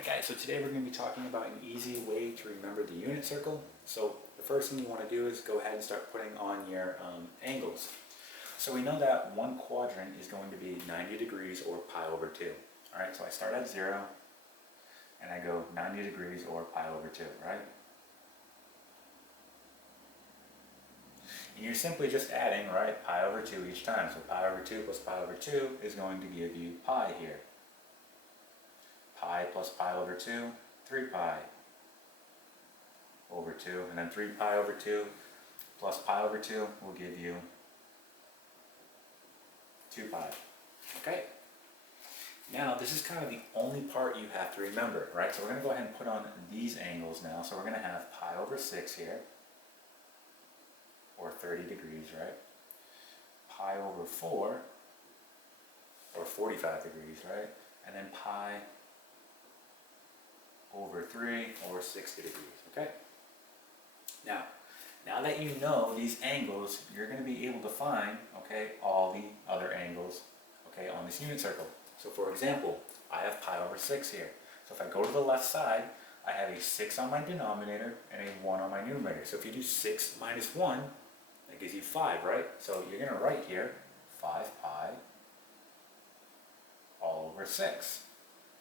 Alright guys, so today we're going to be talking about an easy way to remember the unit circle. So the first thing you want to do is go ahead and start putting on your angles. So we know that one quadrant is going to be 90 degrees or pi over 2. Alright, so I start at 0 and I go 90 degrees or pi over 2, right? And you're simply just adding, right, pi over 2 each time. So pi over 2 plus pi over 2 is going to give you pi here. Pi plus pi over 2, 3 pi over 2, and then 3 pi over 2 plus pi over 2 will give you 2 pi. Okay? Now, this is kind of the only part you have to remember, right? So we're going to go ahead and put on these angles now. So we're going to have pi over 6 here, or 30 degrees, right? Pi over 4, or 45 degrees, right? And then pi over 3 or 60 degrees, okay? Now that you know these angles, you're going to be able to find, okay, all the other angles, okay, on this unit circle. So for example, I have pi over 6 here. So if I go to the left side, I have a 6 on my denominator and a 1 on my numerator. So if you do 6 minus 1, that gives you 5, right? So you're going to write here 5 pi all over 6.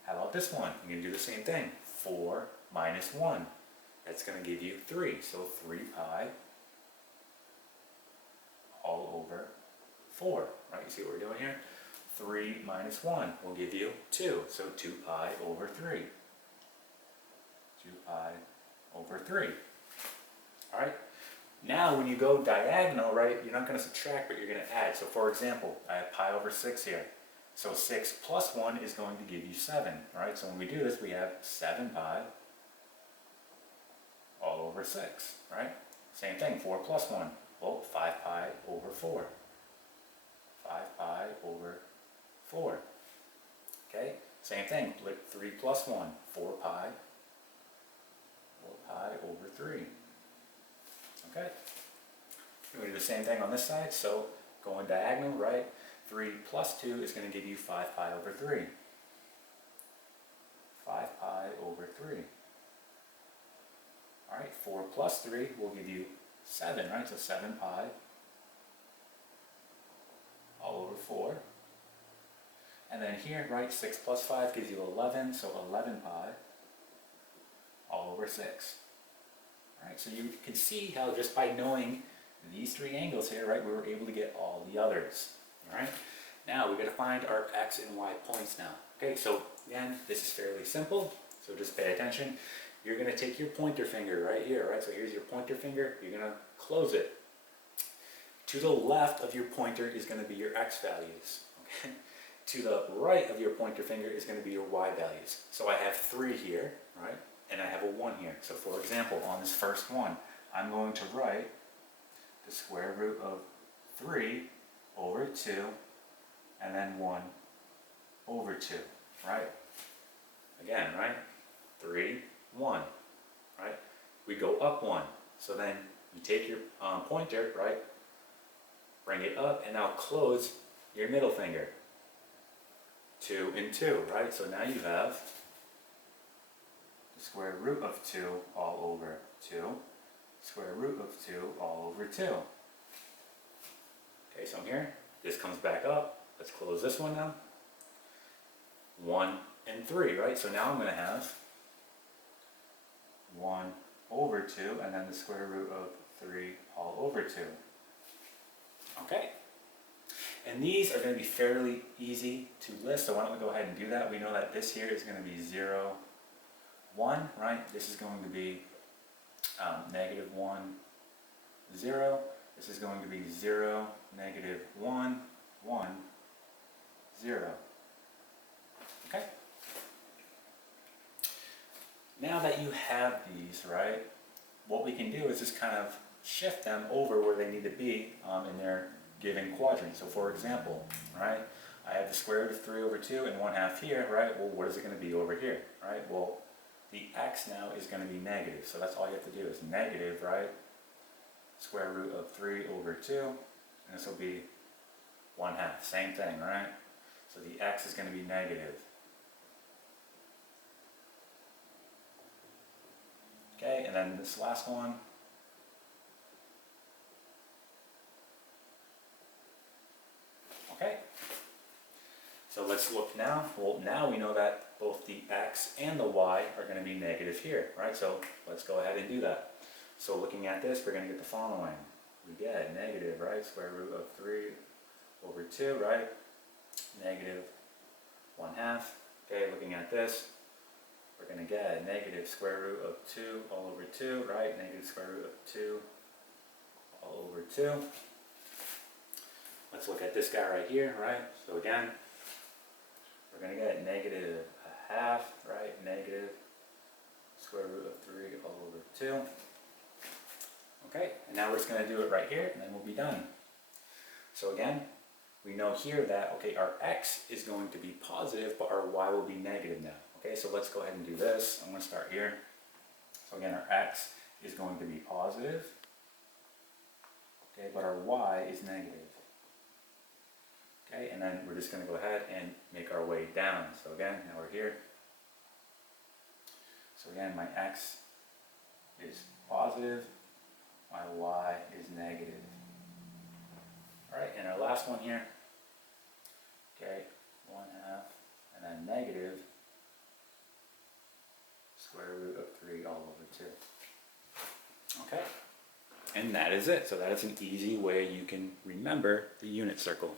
How about this one? You're going to do the same thing. 4 minus 1. That's going to give you 3. So 3 pi all over 4. Right? You see what we're doing here? 3 minus 1 will give you 2. So 2 pi over 3. 2 pi over 3. Alright? Now when you go diagonal, right, you're not going to subtract, but you're going to add. So for example, I have pi over 6 here. So 6 plus 1 is going to give you 7, right? So when we do this, we have 7 pi all over 6, right? Same thing, 4 plus 1, well, 5 pi over 4. 5 pi over 4, okay? Same thing, 3 plus 1, 4 pi, 4 pi over 3, okay? We're going to do the same thing on this side, so going diagonal, right? 3 plus 2 is going to give you 5 pi over 3. 5 pi over 3. Alright, 4 plus 3 will give you 7, right? So 7 pi all over 4. And then here, right, 6 plus 5 gives you 11, so 11 pi all over 6. Alright, so you can see how just by knowing these three angles here, right, we were able to get all the others. Alright, now we've got to find our x and y points now. Okay, so again, this is fairly simple, so just pay attention. You're going to take your pointer finger right here, right? So here's your pointer finger, you're going to close it. To the left of your pointer is going to be your x values. Okay? To the right of your pointer finger is going to be your y values. So I have 3 here, right? And I have a 1 here. So for example, on this first one, I'm going to write the square root of 3 over 2, and then 1 over 2, right? Again, right? 3, 1, right? We go up 1. So then you take your pointer, right? Bring it up, and now close your middle finger. 2 and 2, right? So now you have the square root of 2 all over 2, square root of 2 all over 2. Okay, so I'm here, this comes back up, let's close this one now. 1 and 3, right? So now I'm going to have 1 over 2, and then the square root of 3 all over 2. Okay? And these are going to be fairly easy to list, so why don't we go ahead and do that? We know that this here is going to be 0, 1, right? This is going to be negative 1, 0. This is going to be 0, negative 1, 1, 0. Okay? Now that you have these, right, what we can do is just kind of shift them over where they need to be in their given quadrant. So for example, right, I have the square root of 3 over 2 and 1/2 here, right? Well, what is it going to be over here, right? Well, the x now is going to be negative, so that's all you have to do is negative, right? Square root of 3 over 2, and this will be 1/2. Same thing, right? So the x is going to be negative. and then this last one. Okay, so let's look now. Well, now we know that both the x and the y are going to be negative here, right? So let's go ahead and do that. So looking at this, we're going to get the following. We get negative, right? Square root of 3 over 2, right? Negative 1/2. Okay, looking at this, we're going to get negative square root of 2 all over 2, right? Negative square root of 2 all over 2. Let's look at this guy right here, right? So again, we're going to get negative 1/2, right? Negative square root of 3 all over 2. Okay, and now we're just going to do it right here, and then we'll be done. So again, we know here that, okay, our x is going to be positive, but our y will be negative now. Okay, so let's go ahead and do this. I'm going to start here. So again, our x is going to be positive, okay, but our y is negative. Okay, and then we're just going to go ahead and make our way down. So again, now we're here. So again, my x is positive, my y is negative. Alright, and our last one here, okay, 1/2, and then negative square root of 3 all over 2. Okay, and that is it. So that is an easy way you can remember the unit circle.